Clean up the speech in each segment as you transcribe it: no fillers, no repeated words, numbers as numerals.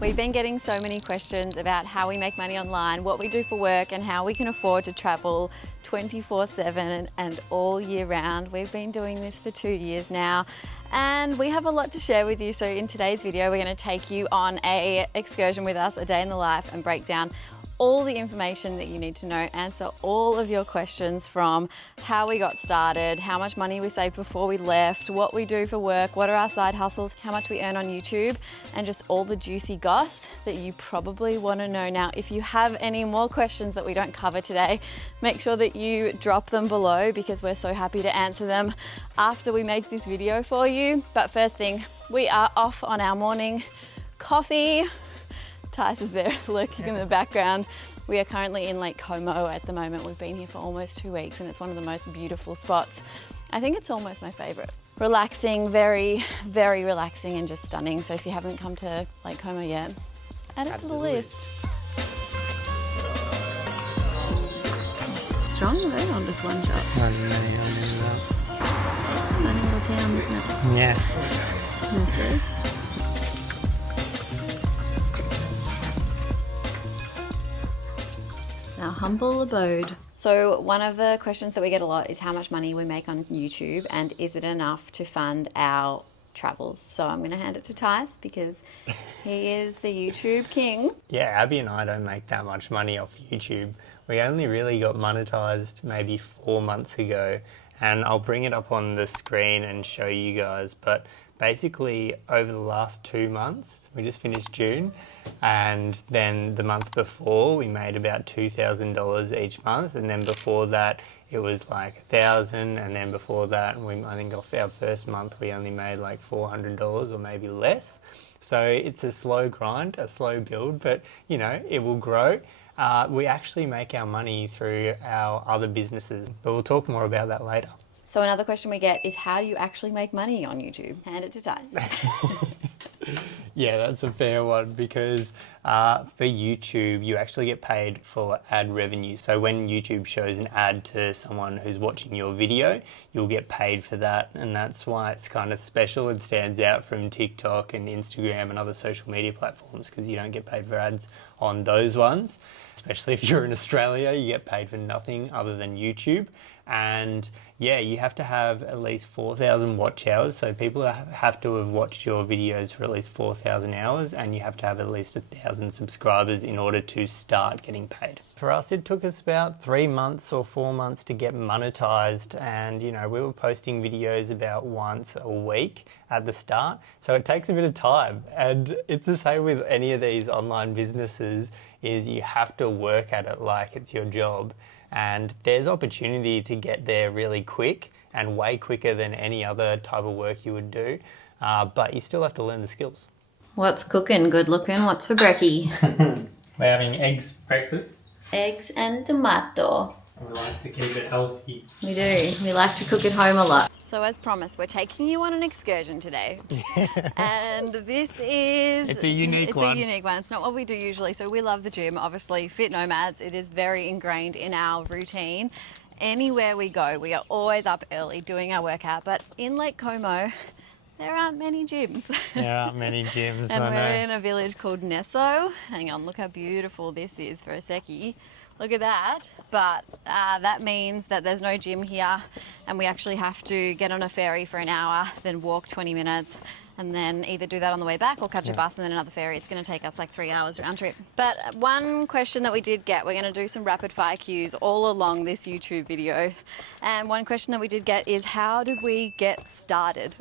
We've been getting so many questions about how we make money online, what we do for work, and how we can afford to travel 24/7 and all year round. We've been doing this for 2 years now, and we have a lot to share with you. So in today's video, we're going to take you on an excursion with us, a day in the life, and break down all the information that you need to know, answer all of your questions from how we got started, how much money we saved before we left, what we do for work, what are our side hustles, how much we earn on YouTube, and just all the juicy goss that you probably want to know. Now, if you have any more questions that we don't cover today, make sure that you drop them below because we're so happy to answer them after we make this video for you. But first thing, we are off on our morning coffee. Tijs is there lurking in the background. We are currently in Lake Como at the moment. We've been here for almost 2 weeks and it's one of the most beautiful spots. I think it's almost my favorite. Relaxing, very, very relaxing and just stunning. So if you haven't come to Lake Como yet, add it to the list. Strong though, on just one shot. Funny little town, isn't it? Yeah. Honestly. Our humble abode. So one of the questions that we get a lot is how much money we make on YouTube and is it enough to fund our travels? So I'm going to hand it to Tijs because he is the YouTube king. Yeah, Abby and I don't make that much money off YouTube. We only really got monetized maybe 4 months ago, and I'll bring it up on the screen and show you guys. But basically over the last 2 months, we just finished June, and then the month before we made about $2,000 each month, and then before that it was like 1,000, and then before that I think off our first month we only made like $400 or maybe less. So it's a slow grind, a slow build, but you know, it will grow. We actually make our money through our other businesses, but we'll talk more about that later. So another question we get is how do you actually make money on YouTube? Hand it to Tijs. Yeah, that's a fair one because for YouTube, you actually get paid for ad revenue. So when YouTube shows an ad to someone who's watching your video, you'll get paid for that. And that's why it's kind of special. It stands out from TikTok and Instagram and other social media platforms because you don't get paid for ads on those ones. Especially if you're in Australia, you get paid for nothing other than YouTube. And yeah, you have to have at least 4,000 watch hours. So people have to have watched your videos for at least 4,000 hours, and you have to have at least 1,000 subscribers in order to start getting paid. For us, it took us about 3 months or 4 months to get monetized. And you know, we were posting videos about once a week at the start. So it takes a bit of time. And it's the same with any of these online businesses, is you have to work at it like it's your job. And there's opportunity to get there really quick and way quicker than any other type of work you would do, but you still have to learn the skills. What's cooking? Good looking. What's for brekkie? We're having eggs breakfast. Eggs and tomato. We like to keep it healthy. We do. We like to cook at home a lot. So as promised, we're taking you on an excursion today. And this is... It's a unique one. It's a unique one. It's not what we do usually. So we love the gym, obviously. Fit Nomads. It is very ingrained in our routine. Anywhere we go, we are always up early doing our workout. But in Lake Como, there aren't many gyms. There aren't many gyms, and we're in a village called Nesso. Hang on, look how beautiful this is for a secchi. Look at that. But that means that there's no gym here and we actually have to get on a ferry for an hour, then walk 20 minutes and then either do that on the way back or catch a bus and then another ferry. It's going to take us like 3 hours round trip. But one question that we did get, we're going to do some rapid fire cues all along this YouTube video. And one question that we did get is how did we get started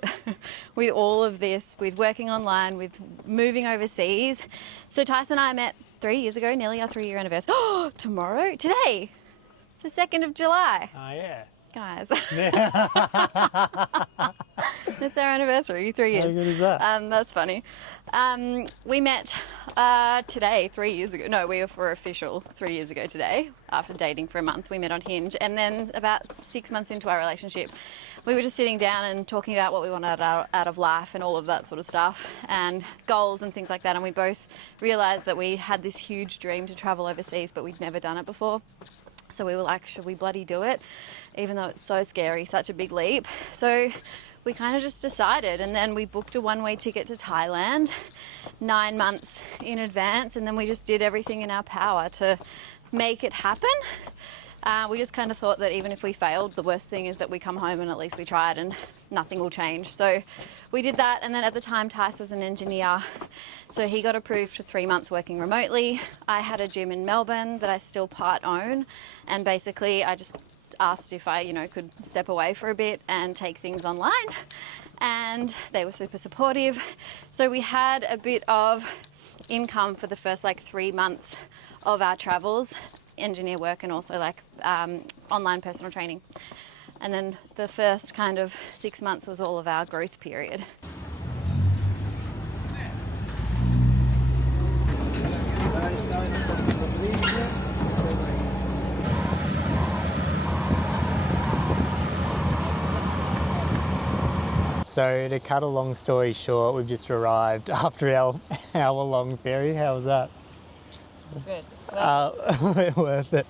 with all of this, with working online, with moving overseas? So Tijs and I met 3 years ago, nearly our 3-year anniversary. Oh, tomorrow? Today? It's the 2nd of July. Oh, yeah. Guys. It's our anniversary, 3 years. How good is that? That's funny. We met today, 3 years ago. No, we were official 3 years ago today. After dating for a month, we met on Hinge. And then about 6 months into our relationship, we were just sitting down and talking about what we wanted out of life and all of that sort of stuff and goals and things like that. And we both realized that we had this huge dream to travel overseas, but we'd never done it before. So we were like, should we bloody do it? Even though it's so scary, such a big leap. So we we kind of just decided, and then we booked a one-way ticket to Thailand 9 months in advance, and then we just did everything in our power to make it happen. We just kind of thought that even if we failed, the worst thing is that we come home and at least we tried and nothing will change. So we did that, and then at the time Tijs was an engineer, so he got approved for 3 months working remotely. I had a gym in Melbourne that I still part own, and basically I just asked if I, could step away for a bit and take things online, and they were super supportive. So we had a bit of income for the first 3 months of our travels, engineer work, and also online personal training. And then the first kind of 6 months was all of our growth period. So to cut a long story short, we've just arrived after our hour-long ferry. How was that? Good. Worth it.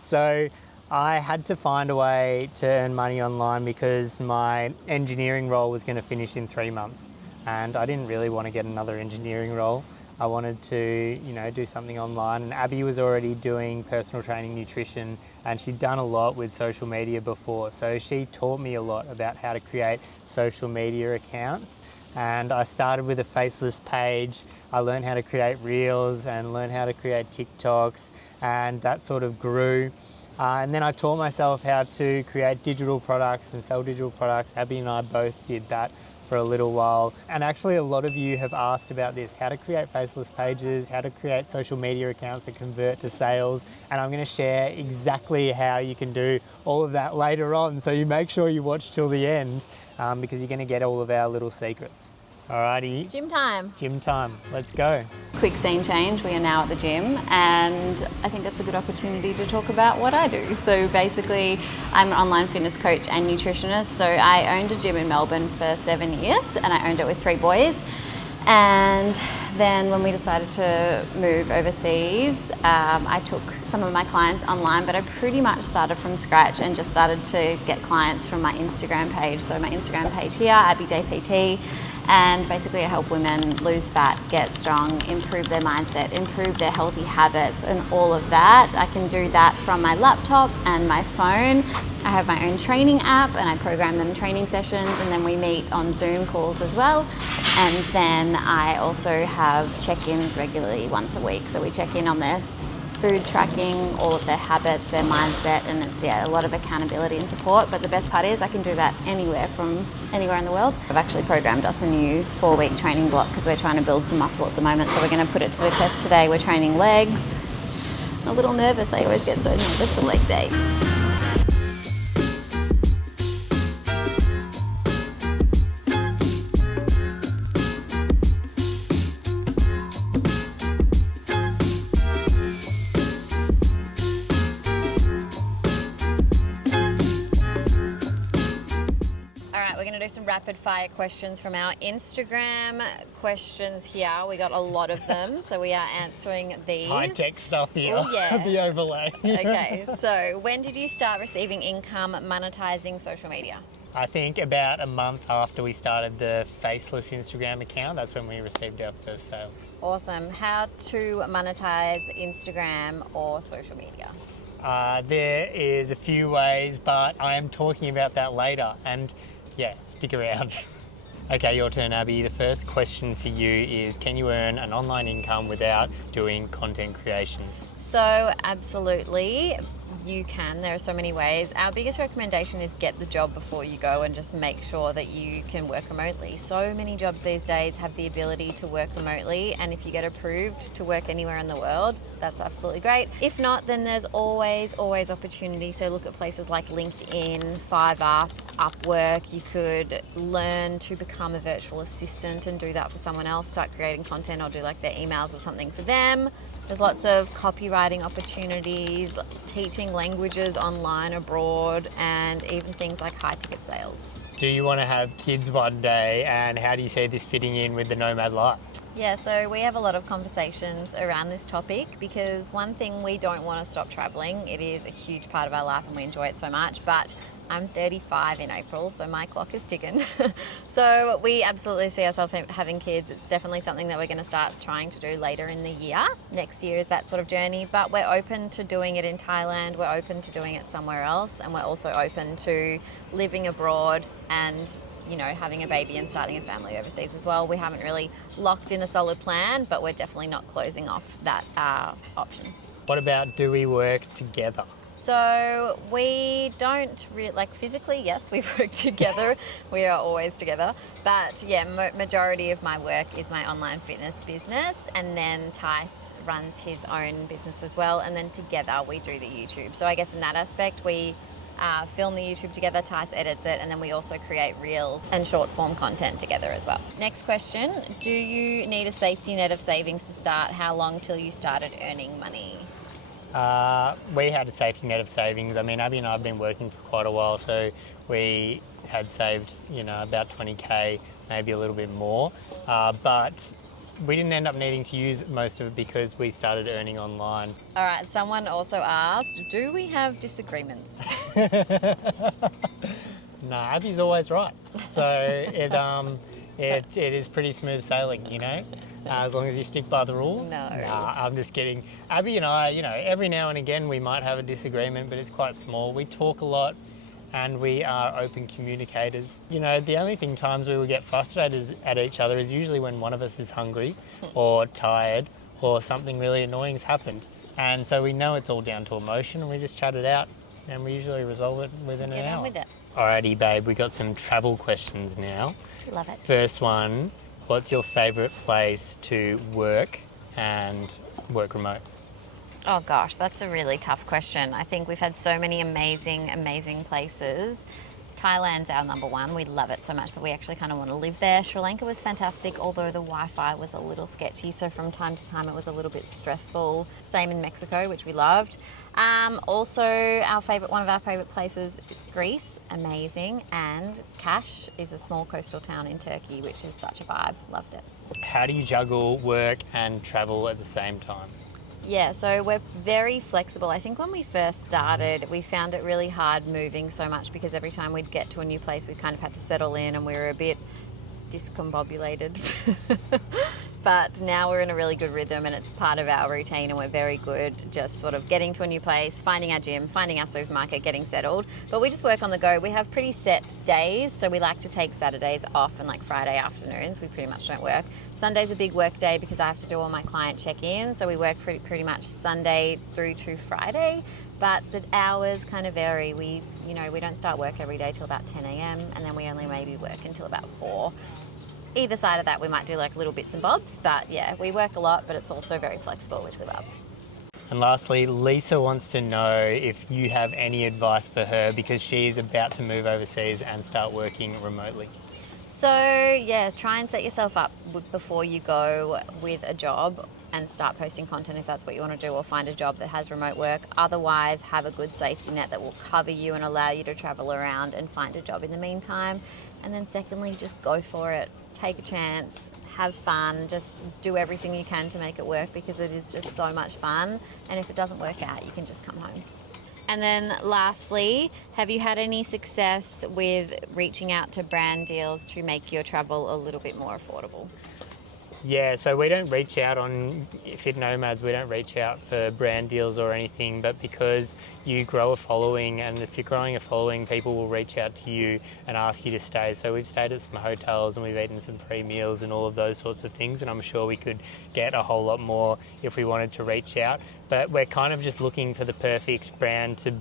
So I had to find a way to earn money online because my engineering role was going to finish in 3 months, and I didn't really want to get another engineering role. I wanted to, do something online, and Abbey was already doing personal training, nutrition, and she'd done a lot with social media before. So she taught me a lot about how to create social media accounts. And I started with a faceless page. I learned how to create reels and learned how to create TikToks, and that sort of grew. And then I taught myself how to create digital products and sell digital products. Abbey and I both did that for a little while. And actually a lot of you have asked about this, how to create faceless pages, how to create social media accounts that convert to sales. And I'm going to share exactly how you can do all of that later on. So you make sure you watch till the end because you're going to get all of our little secrets. Alrighty. Gym time. Gym time. Let's go. Quick scene change. We are now at the gym, and I think that's a good opportunity to talk about what I do. So basically, I'm an online fitness coach and nutritionist. So I owned a gym in Melbourne for 7 years, and I owned it with 3 boys. And then when we decided to move overseas, I took some of my clients online, but I pretty much started from scratch and just started to get clients from my Instagram page. So my Instagram page here, Abbey JPT. And basically I help women lose fat, get strong, improve their mindset, improve their healthy habits, and all of that. I can do that from my laptop and my phone. I have my own training app, and I program them training sessions, and then we meet on Zoom calls as well. And then I also have check-ins regularly once a week. So we check in on their food tracking, all of their habits, their mindset, and it's a lot of accountability and support. But the best part is I can do that anywhere in the world. I've actually programmed us a new 4-week training block because we're trying to build some muscle at the moment. So we're going to put it to the test today. We're training legs. I'm a little nervous. I always get so nervous for leg day. Do some rapid fire questions from our Instagram questions here. We got a lot of them, so we are answering these. High-tech stuff here. Oh, yeah. The overlay. Okay, so when did you start receiving income monetizing social media? I think about a month after we started the faceless Instagram account, that's when we received our first sale. Awesome. How to monetize Instagram or social media? There is a few ways, but I am talking about that later. And yeah, stick around. Okay, your turn, Abbey. The first question for you is, can you earn an online income without doing content creation? So absolutely, you can. There are so many ways. Our biggest recommendation is get the job before you go and just make sure that you can work remotely. So many jobs these days have the ability to work remotely, and if you get approved to work anywhere in the world, that's absolutely great. If not, then there's always opportunity. So look at places like LinkedIn, Fiverr, Upwork. You could learn to become a virtual assistant and do that for someone else, start creating content or do like their emails or something for them. There's lots of copywriting opportunities, teaching languages online, abroad, and even things like high ticket sales. Do you want to have kids one day, and how do you see this fitting in with the nomad life? Yeah, so we have a lot of conversations around this topic because one thing, we don't want to stop traveling. It is a huge part of our life and we enjoy it so much, but I'm 35 in April, so my clock is ticking. So we absolutely see ourselves having kids. It's definitely something that we're going to start trying to do later in the year. Next year is that sort of journey, but we're open to doing it in Thailand. We're open to doing it somewhere else, and we're also open to living abroad and, you know, having a baby and starting a family overseas as well. We haven't really locked in a solid plan, but we're definitely not closing off that option. What about, do we work together? So we don't really, like, physically, yes, we work together. We are always together. But yeah, majority of my work is my online fitness business, and then Tijs runs his own business as well. And then together we do the YouTube. So I guess in that aspect, we film the YouTube together, Tijs edits it, and then we also create reels and short form content together as well. Next question, do you need a safety net of savings to start? How long till you started earning money? We had a safety net of savings. I mean, Abbey and I have been working for quite a while, so we had saved, you know, about 20k, maybe a little bit more. But we didn't end up needing to use most of it because we started earning online. All right, someone also asked, do we have disagreements? No, Abbey's always right. So it is pretty smooth sailing, you know, as long as you stick by the rules. No. Nah, I'm just kidding. Abbey and I, you know, every now and again we might have a disagreement, but it's quite small. We talk a lot and we are open communicators. You know, the only times we will get frustrated at each other is usually when one of us is hungry or tired or something really annoying has happened. And so we know it's all down to emotion, and we just chat it out, and we usually resolve it within an hour. Get on with it. Alrighty, babe, we got some travel questions now. Love it. First one, what's your favourite place to work and work remote? Oh gosh, that's a really tough question. I think we've had so many amazing places. Thailand's our number one. We love it so much, but we actually kind of want to live there. Sri Lanka was fantastic, although the Wi-Fi was a little sketchy, so from time to time it was a little bit stressful. Same in Mexico, which we loved. Also, one of our favourite places is Greece, amazing, and Kash is a small coastal town in Turkey, which is such a vibe. Loved it. How do you juggle work and travel at the same time? Yeah, so we're very flexible. I think when we first started, we found it really hard moving so much because every time we'd get to a new place, we kind of had to settle in and we were a bit discombobulated. But now we're in a really good rhythm and it's part of our routine, and we're very good just sort of getting to a new place, finding our gym, finding our supermarket, getting settled. But we just work on the go. We have pretty set days, so we like to take Saturdays off and like Friday afternoons. We pretty much don't work. Sunday's a big work day because I have to do all my client check-ins, so we work pretty much Sunday through to Friday. But the hours kind of vary. We don't start work every day till about 10 a.m. and then we only maybe work until about 4. Either side of that, we might do like little bits and bobs, but yeah, we work a lot, but it's also very flexible, which we love. And lastly, Lisa wants to know if you have any advice for her because she's about to move overseas and start working remotely. So yeah, try and set yourself up before you go with a job and start posting content if that's what you want to do, or find a job that has remote work. Otherwise, have a good safety net that will cover you and allow you to travel around and find a job in the meantime. And then secondly, just go for it. Take a chance, have fun, just do everything you can to make it work because it is just so much fun. And if it doesn't work out, you can just come home. And then lastly, have you had any success with reaching out to brand deals to make your travel a little bit more affordable? Yeah, so we don't reach out on Fit Nomads, we don't reach out for brand deals or anything, but because you grow a following, and if you're growing a following, people will reach out to you and ask you to stay. So we've stayed at some hotels and we've eaten some free meals and all of those sorts of things, and I'm sure we could get a whole lot more if we wanted to reach out. But we're kind of just looking for the perfect brand to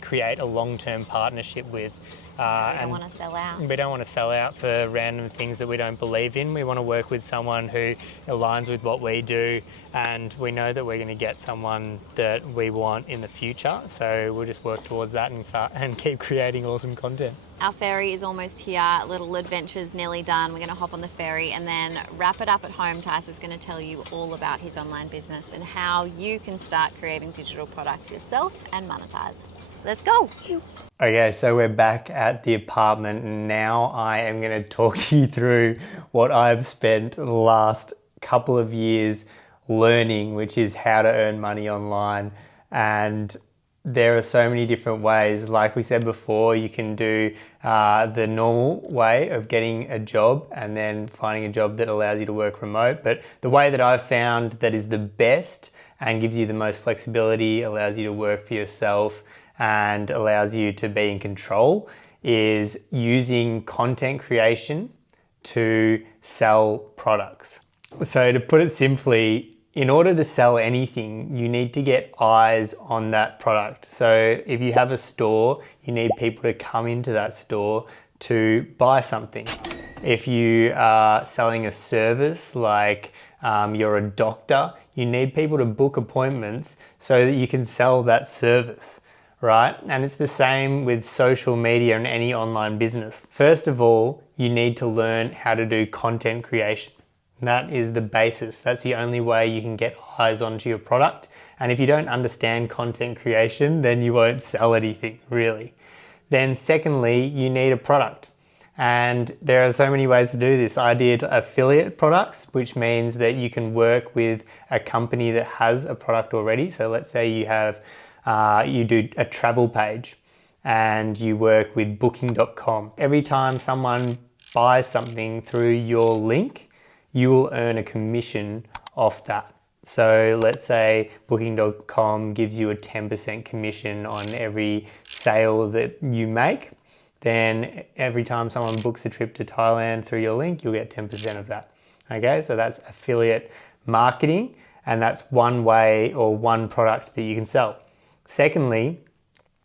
create a long-term partnership with. We don't want to sell out. We don't want to sell out for random things that we don't believe in. We want to work with someone who aligns with what we do, and we know that we're going to get someone that we want in the future. So we'll just work towards that and keep creating awesome content. Our ferry is almost here. Little adventure's nearly done. We're going to hop on the ferry and then wrap it up at home. Tijs is going to tell you all about his online business and how you can start creating digital products yourself and monetize. Let's go. Okay, so we're back at the apartment, and now I am going to talk to you through what I've spent the last couple of years learning, which is how to earn money online. And There are so many different ways. Like we said before, you can do the normal way of getting a job and then finding a job that allows you to work remote. But the way that I've found that is the best and gives you the most flexibility, allows you to work for yourself and allows you to be in control is using content creation to sell products. So to put it simply, in order to sell anything, you need to get eyes on that product. So if you have a store, you need people to come into that store to buy something. If you are selling a service like you're a doctor, you need people to book appointments so that you can sell that service, right? And it's the same with social media and any online business. First of all, you need to learn how to do content creation. That is the basis. That's the only way you can get eyes onto your product. And if you don't understand content creation, then you won't sell anything, really. Then secondly, you need a product. And there are so many ways to do this. I did affiliate products, which means that you can work with a company that has a product already. So let's say you have, you do a travel page and you work with booking.com. Every time someone buys something through your link, you will earn a commission off that. So let's say booking.com gives you a 10% commission on every sale that you make. Then every time someone books a trip to Thailand through your link, you'll get 10% of that. Okay, so that's affiliate marketing, and that's one way or one product that you can sell. Secondly,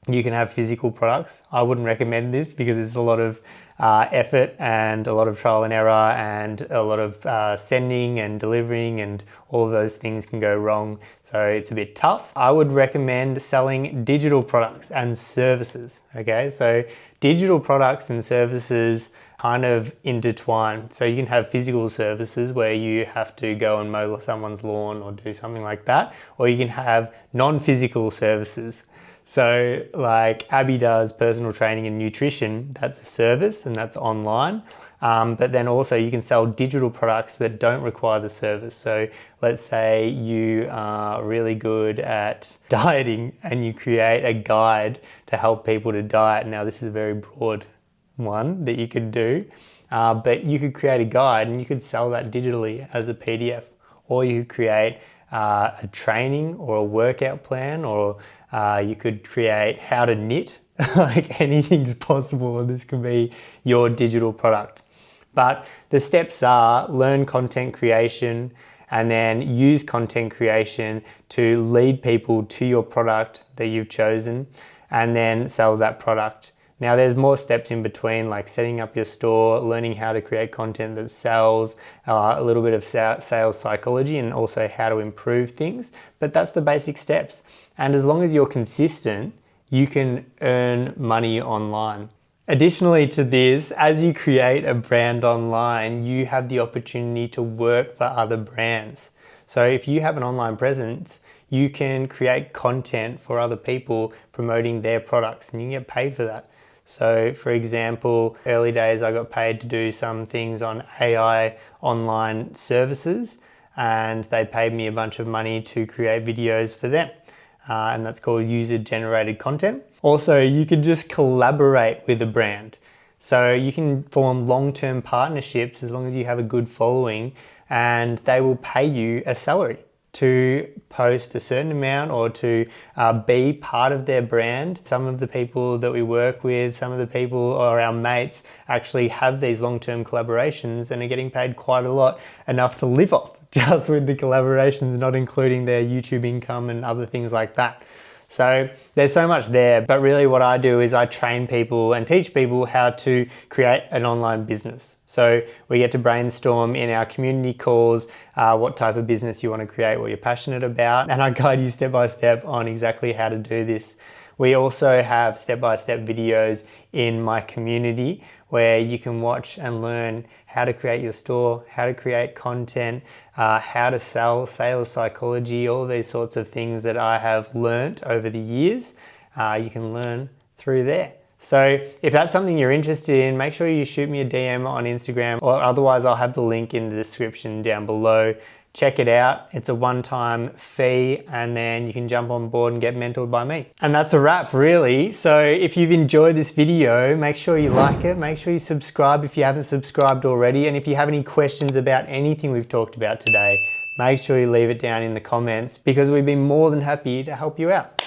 you can have physical products. I wouldn't recommend this because there's a lot of effort and a lot of trial and error and a lot of sending and delivering, and all of those things can go wrong. So it's a bit tough. I would recommend selling digital products and services. Okay, so digital products and services kind of intertwine. So you can have physical services where you have to go and mow someone's lawn or do something like that, or you can have non-physical services. So like Abbey does personal training and nutrition, that's a service and that's online. But then also you can sell digital products that don't require the service. So let's say you are really good at dieting and you create a guide to help people to diet. Now this is a very broad one that you could do, but you could create a guide and you could sell that digitally as a PDF, or you could create a training or a workout plan, or you could create how to knit. Like anything's possible, and this could be your digital product. But the steps are learn content creation and then use content creation to lead people to your product that you've chosen and then sell that product. Now there's more steps in between, like setting up your store, learning how to create content that sells, a little bit of sales psychology, and also how to improve things. But that's the basic steps. And as long as you're consistent, you can earn money online. Additionally to this, as you create a brand online, you have the opportunity to work for other brands. So if you have an online presence, you can create content for other people promoting their products, and you can get paid for that. So for example, early days I got paid to do some things on AI online services, and they paid me a bunch of money to create videos for them. And that's called user-generated content. Also, you can just collaborate with a brand. So you can form long-term partnerships as long as you have a good following, and they will pay you a salary to post a certain amount or to be part of their brand. Some of the people that we work with, some of the people or our mates actually have these long-term collaborations and are getting paid quite a lot, enough to live off just with the collaborations, not including their YouTube income and other things like that. So there's so much there, but really what I do is I train people and teach people how to create an online business. So we get to brainstorm in our community calls what type of business you want to create, what you're passionate about, and I guide you step by step on exactly how to do this. We also have step-by-step videos in my community where you can watch and learn how to create your store, how to create content, how to sell, sales psychology, all of these sorts of things that I have learnt over the years. You can learn through there. So if that's something you're interested in, make sure you shoot me a DM on Instagram, or otherwise I'll have the link in the description down below. check it out. It's a one-time fee, and then you can jump on board and get mentored by me. And that's a wrap, really. So if you've enjoyed this video, make sure you like it, make sure you subscribe if you haven't subscribed already, and if you have any questions about anything we've talked about today, make sure you leave it down in the comments, because we'd be more than happy to help you out.